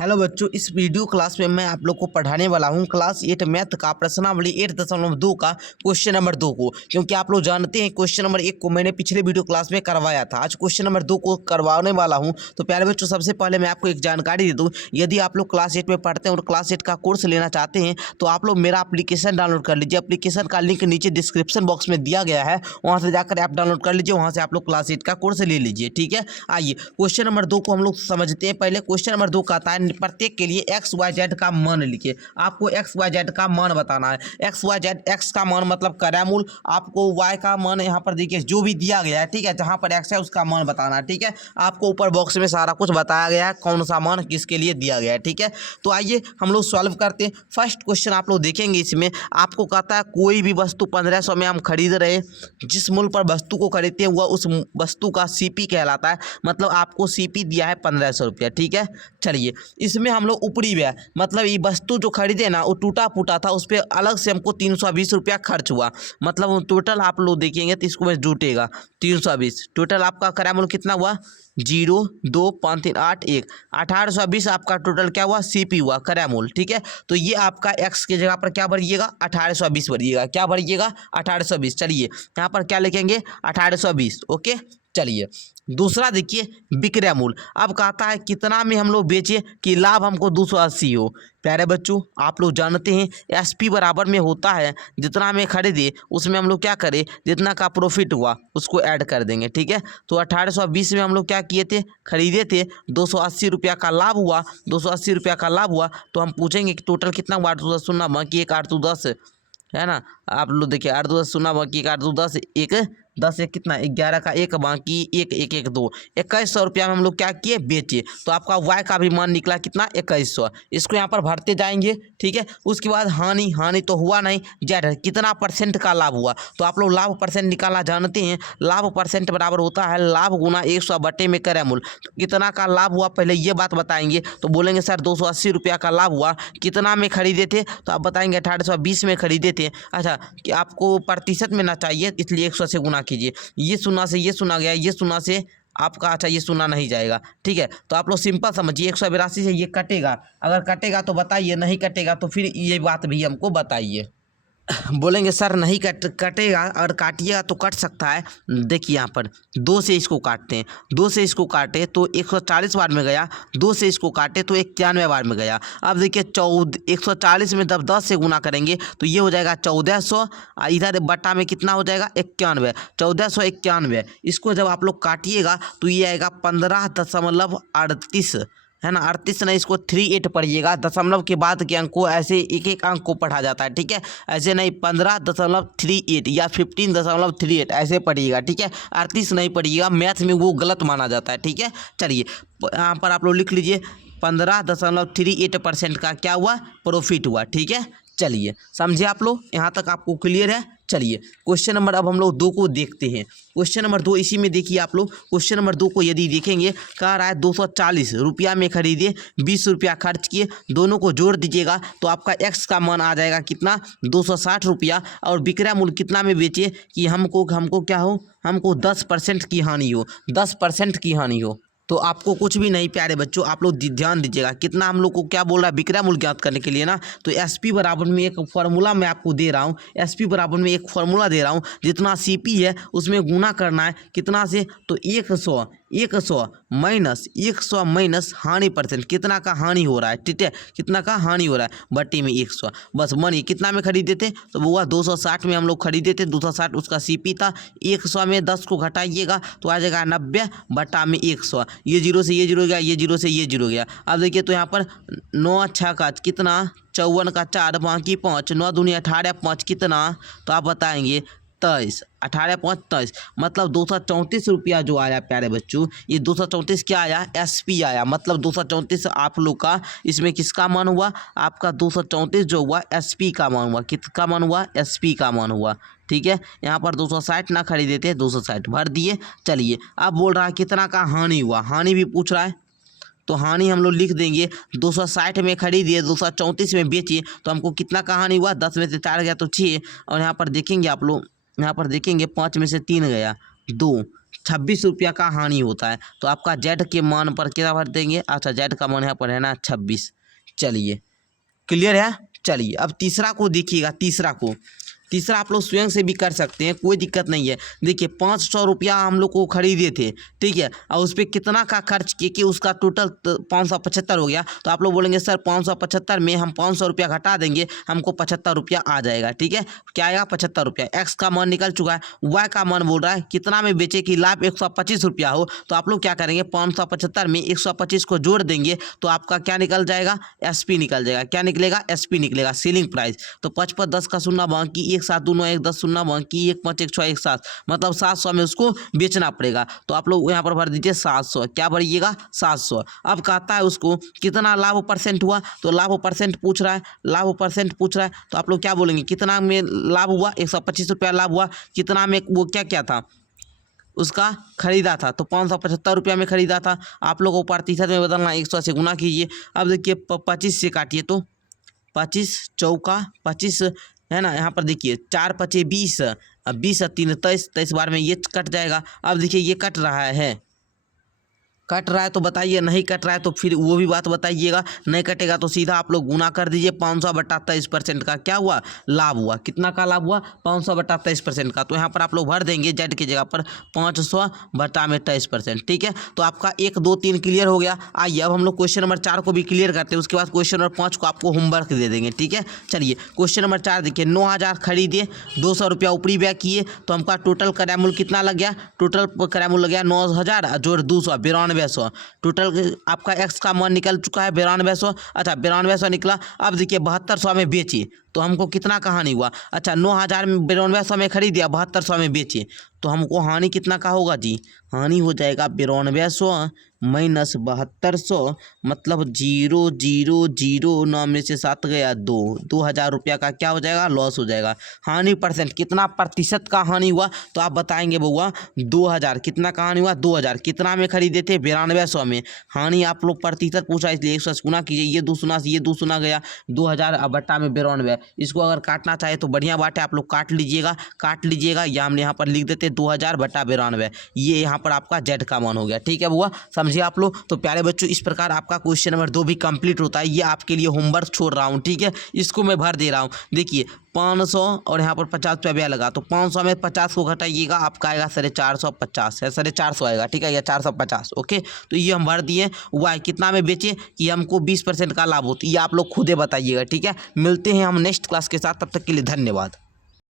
Hello बच्चों, इस video class में मैं आप लोग को पढ़ाने वाला हूं क्लास 8 मैथ का प्रश्नावली 8.2 का क्वेश्चन नंबर 2 को। क्योंकि आप लोग जानते हैं क्वेश्चन नंबर 1 को मैंने पिछले वीडियो क्लास में करवाया था। आज क्वेश्चन नंबर 2 को करवाने वाला हूं। तो प्यारे बच्चों, सबसे पहले मैं आपको एक जानकारी दे दूं, यदि आप लोग क्लास 8 में पढ़ते हैं और क्लास 8 का कोर्स लेना चाहते हैं तो आप लोग मेरा एप्लीकेशन डाउनलोड कर लीजिए। एप्लीकेशन का लिंक नीचे डिस्क्रिप्शन बॉक्स में दिया गया है, वहाँ से जाकर ऐप डाउनलोड कर लीजिए। वहाँ से आप लोग क्लास 8 का कोर्स ले लीजिए। ठीक है, आइए क्वेश्चन नंबर 2 को हम लोग समझते हैं। पहले क्वेश्चन नंबर 2 का आता है, प्रत्येक के लिए एक्स वाई जेड का मान लिखिए। आपको एक्स वाई जेड का मान बताना है। एक्स वाई जेड, एक्स का मान मतलब कर्यामूल, आपको वाई का मान यहाँ पर देखिए जो भी दिया गया है, ठीक है, जहाँ पर एक्स है उसका मान बताना है। ठीक है, आपको ऊपर बॉक्स में सारा कुछ बताया गया है, कौन सा मान किसके लिए दिया गया है। ठीक है, तो आइए हम लोग सॉल्व करते हैं। फर्स्ट क्वेश्चन आप लोग देखेंगे, इसमें आपको कहता है कोई भी वस्तु 1500 में हम खरीद रहे हैं, जिस मूल्य पर वस्तु को खरीदते हैं वह उस वस्तु का सीपी कहलाता है। मतलब आपको सीपी दिया है 1500 रुपया। ठीक है, चलिए इसमें हम लोग ऊपरी व्यय, मतलब ये वस्तु जो खरीदे ना वो टूटा फूटा था, उस पर अलग से हमको 320 रुपया खर्च हुआ। मतलब टोटल आप लोग देखेंगे तो इसको में जुटेगा 320। टोटल आपका किराया मूल्य कितना हुआ? 0 2 5 3 8 1 1820 आपका टोटल क्या हुआ? सीपी हुआ, किराया मूल्य। ठीक है, तो ये आपका एक्स की जगह पर क्या भरिएगा? 1820 भरिएगा। क्या भरिएगा? 1820। चलिए यहाँ पर क्या लिखेंगे? 1820। ओके, चलिए दूसरा देखिए, विक्रय मूल्य। अब कहता है कितना में हम लोग बेचे कि लाभ हमको 280 हो। प्यारे बच्चों, आप लोग जानते हैं एसपी बराबर में होता है जितना में खरीदे उसमें हम लोग क्या करें, जितना का प्रॉफिट हुआ उसको ऐड कर देंगे। ठीक है, तो 1820 में हम लोग क्या किए थे? खरीदे थे, 280 रुपया का लाभ हुआ। 280 रुपया का लाभ हुआ तो हम पूछेंगे कि टोटल कितना हुआ? 8 10 सुना बाकी 1 8 2 10 है ना। आप लोग देखिए 8 2 10 सुना बाकी 1 8 2 10 1 10 एक कितना? 11 का 1 बाकी 1 1 1 2 2100 रुपया में हम लोग क्या किए? बेचे। तो आपका वाई का भी मान निकला कितना? 2100। इसको यहाँ पर भरते जाएंगे। ठीक है, उसके बाद हानि, हानि तो हुआ नहीं। जेड कितना परसेंट का लाभ हुआ? तो आप लोग लाभ परसेंट निकालना जानते हैं। लाभ परसेंट बराबर होता है लाभ गुना 100 बटे में क्रय मूल्य। तो कितना का लाभ हुआ पहले ये बात बताएंगे। तो बोलेंगे सर 280 रुपया का लाभ हुआ, कितना में खरीदे थे? तो आप बताएंगे 1820 में खरीदे थे। अच्छा, कि आपको प्रतिशत में ना चाहिए इसलिए 100 से गुना कीजिए। ये शून्य से ये सुना गया, ये शून्य से आपका, अच्छा ये सुना नहीं जाएगा। ठीक है, तो आप लोग सिंपल समझिए, 182 से ये कटेगा। अगर कटेगा तो बताइए, नहीं कटेगा तो फिर ये बात भी हमको बताइए। बोलेंगे सर नहीं कटेगा, अगर काटिएगा तो कट सकता है। देखिए यहाँ पर 2 से इसको काटते हैं, 2 से इसको काटे तो 140 बार में गया, 2 से इसको काटे तो 91 बार में गया। अब देखिए 140 में जब 10 से गुना करेंगे तो ये हो जाएगा 1400, इधर बट्टा में कितना हो जाएगा? 91। 1491। इसको जब आप लोग काटिएगा तो ये आएगा 15.38 है ना। 38 नहीं, इसको 38 पढ़िएगा। दशमलव के बाद के अंक को ऐसे एक एक अंक को पढ़ा जाता है। ठीक है, ऐसे नहीं 15.38 या 15.38 ऐसे पढ़िएगा। ठीक है, 38 नहीं पढ़िएगा, मैथ में वो गलत माना जाता है। ठीक है, चलिए यहाँ पर आप लोग लिख लीजिए 15.38% का क्या हुआ? प्रॉफिट हुआ। ठीक है, चलिए समझे आप लोग, यहाँ तक आपको क्लियर है। चलिए क्वेश्चन नंबर अब हम लोग 2 को देखते हैं। क्वेश्चन नंबर 2 इसी में देखिए आप लोग, क्वेश्चन नंबर 2 को यदि देखेंगे, कह रहा है 240 रुपया में खरीदे, 20 रुपया खर्च किए, दोनों को जोड़ दीजिएगा तो आपका एक्स का मान आ जाएगा कितना? 260 रुपया। और विक्रय मूल्य कितना में बेचे कि हमको क्या हो? हमको 10% की हानि हो, 10% की हानि हो। तो आपको कुछ भी नहीं प्यारे बच्चों, आप लोग ध्यान दीजिएगा। कितना हम लोग को क्या बोल रहा है? विक्रय मूल्य ज्ञात करने के लिए ना, तो एसपी बराबर में एक फॉर्मूला मैं आपको दे रहा हूँ। एसपी बराबर में एक फॉर्मूला दे रहा हूँ, जितना सीपी है उसमें गुना करना है कितना से? तो 100 माइनस 100 माइनस हानि परसेंट, कितना का हानि हो रहा है? ठीक है, कितना का हानि हो रहा है बट्टे में 100। बस मनी कितना में खरीदे थे? तो वो 260 में हम लोग खरीदे थे, 260 उसका सीपी था। 100 में 10 को घटाइएगा तो आ जाएगा 90 बटा में 100। ये 0 से ये 0 गया, ये 0 से ये 0 गया। अब देखिए तो यहाँ पर 9 6 का कितना? 54 का 4 बाकी 5, 9 दूनी 18, 5 कितना? तो आप बताएंगे 23। 18 5 23, मतलब 234 रुपया जो आया प्यारे बच्चों, ये 234 क्या आया? एसपी आया। मतलब 234 आप लोग का इसमें किसका मान हुआ? आपका 234 जो हुआ एसपी का मान हुआ। किसका मान हुआ? एसपी का मान हुआ। ठीक है, यहाँ पर 260 ना खरीदे थे, 260 भर दिए। चलिए अब बोल रहा है कितना का हानि हुआ, हानि भी पूछ रहा है। तो हानि हम लोग लिख देंगे, 260 में खरीदिए, 234 में बेचिए, तो हमको कितना का हानि हुआ? 10 में से 4 गया तो 6। और यहाँ पर देखेंगे आप लोग, यहाँ पर देखेंगे 5 में से 3 गया 2, 26 रुपया का हानि होता है। तो आपका जेड के मान पर क्या भर देंगे, अच्छा जेड का मान यहाँ पर है ना 26। चलिए क्लियर है। चलिए अब तीसरा को देखिएगा, तीसरा आप लोग स्वयं से भी कर सकते हैं, कोई दिक्कत नहीं है। देखिए 500 रुपया हम लोग को खरीदे थे, ठीक है, और उस पर कितना का खर्च किए कि उसका टोटल 575 हो गया। तो आप लोग बोलेंगे सर 575 में हम 500 रुपया घटा देंगे, हमको 75 रुपया आ जाएगा, ठीक है। क्या आएगा 75 रुपया। एक्स का मान निकल चुका है, वाई का मान बोल रहा है कितना में बेचे कि लाभ 125 रुपया हो। तो आप लोग क्या करेंगे, 575 में 125 को जोड़ देंगे तो आपका क्या निकल जाएगा, एसपी निकल जाएगा। क्या निकलेगा, एसपी निकलेगा, सेलिंग प्राइस। तो 55 10 का शून्य बाकी 1 7 2 9 1 10 शून्य बाकी 1 5 1 6 1 7, मतलब 700 में उसको बेचना पड़ेगा। तो आप लोग यहाँ पर भर दीजिए 700। क्या भरिएगा, 700। अब कहता है उसको कितना लाभ परसेंट हुआ, तो लाभ परसेंट पूछ रहा है, लाभ परसेंट पूछ रहा है। तो आप लोग क्या बोलेंगे, कितना में लाभ हुआ, 125 रुपया लाभ हुआ, कितना में वो क्या क्या था उसका खरीदा था, तो 575 रुपया में खरीदा था। आप लोगों को प्रतिशत में बदलना, 100 से गुना कीजिए। अब देखिए 25 से काटिए तो 25 चौका 25 है ना, यहाँ पर देखिए 4 5 20, 20 3 23, 23 बार में ये कट जाएगा। अब देखिए ये कट रहा है, कट रहा है तो बताइए, नहीं कट रहा है तो फिर वो भी बात बताइएगा। नहीं कटेगा तो सीधा आप लोग गुना कर दीजिए। 500 बटा 23% का क्या हुआ, लाभ हुआ। कितना का लाभ हुआ, 500 बटा 23% का। तो यहाँ पर आप लोग भर देंगे जेड की जगह पर 500 बटा में 23%, ठीक है। तो आपका 1 2 3 क्लियर हो गया। आइए अब हम लोग क्वेश्चन नंबर 4 को भी क्लियर करते हैं, उसके बाद क्वेश्चन नंबर 5 को आपको होमवर्क दे देंगे, ठीक है। चलिए क्वेश्चन नंबर 4 देखिए, 9000 खरीदे, 200 रुपया ऊपरी व्यय किए, तो हमका टोटल क्रय मूल्य कितना लग गया, टोटल क्रय मूल्य लग गया 9000 जोड़ 200 9200। टोटल आपका एक्स का मान निकल चुका है 9200। अच्छा 9200 निकला। अब देखिए 7200 में बेची तो हमको कितना का हानि हुआ। अच्छा 9000 में 9200 में खरीदिया, 7200 में बेचे तो हमको हानि कितना का होगा जी, हानि हो जाएगा 9200 माइनस 7200, मतलब 0009 में से 7 गया 2, 2000 रुपया का क्या हो जाएगा, लॉस हो जाएगा। हानि परसेंट कितना प्रतिशत का हानि हुआ, तो आप बताएंगे बउआ 2000 कितना का हानि हुआ, 2000 कितना में खरीदे थे 9200 में। हानि आप लोग प्रतिशत पूछा इसलिए 100 से गुना कीजिए, ये 2 शून्य से ये 2 शून्य गया, 2000 बट्टा में 92। इसको अगर काटना चाहे तो बढ़िया बात है, आप लोग काट लीजिएगा, या हम यहाँ पर लिख देते 2000 बट्टा 92। ये यहाँ पर आपका जेड का मान हो गया, ठीक है बुआ, समझिए आप लोग। तो प्यारे बच्चों इस प्रकार आपका क्वेश्चन नंबर 2 भी कंप्लीट होता है। ये आपके लिए होमवर्क छोड़ रहा हूँ, ठीक है, इसको मैं भर दे रहा हूँ। देखिए 500 और यहाँ पर 50 रुपया ब्याज लगा, तो 500 में 50 को घटाइएगा, आपका आएगा 450 है, 450 आएगा, ठीक है, या 450। ओके, तो ये हम भर दिए। वाई कितना में बेचे कि हमको 20% का लाभ हो, तो ये आप लोग खुदे बताइएगा, ठीक है। मिलते हैं हम नेक्स्ट क्लास के साथ, तब तक के लिए धन्यवाद।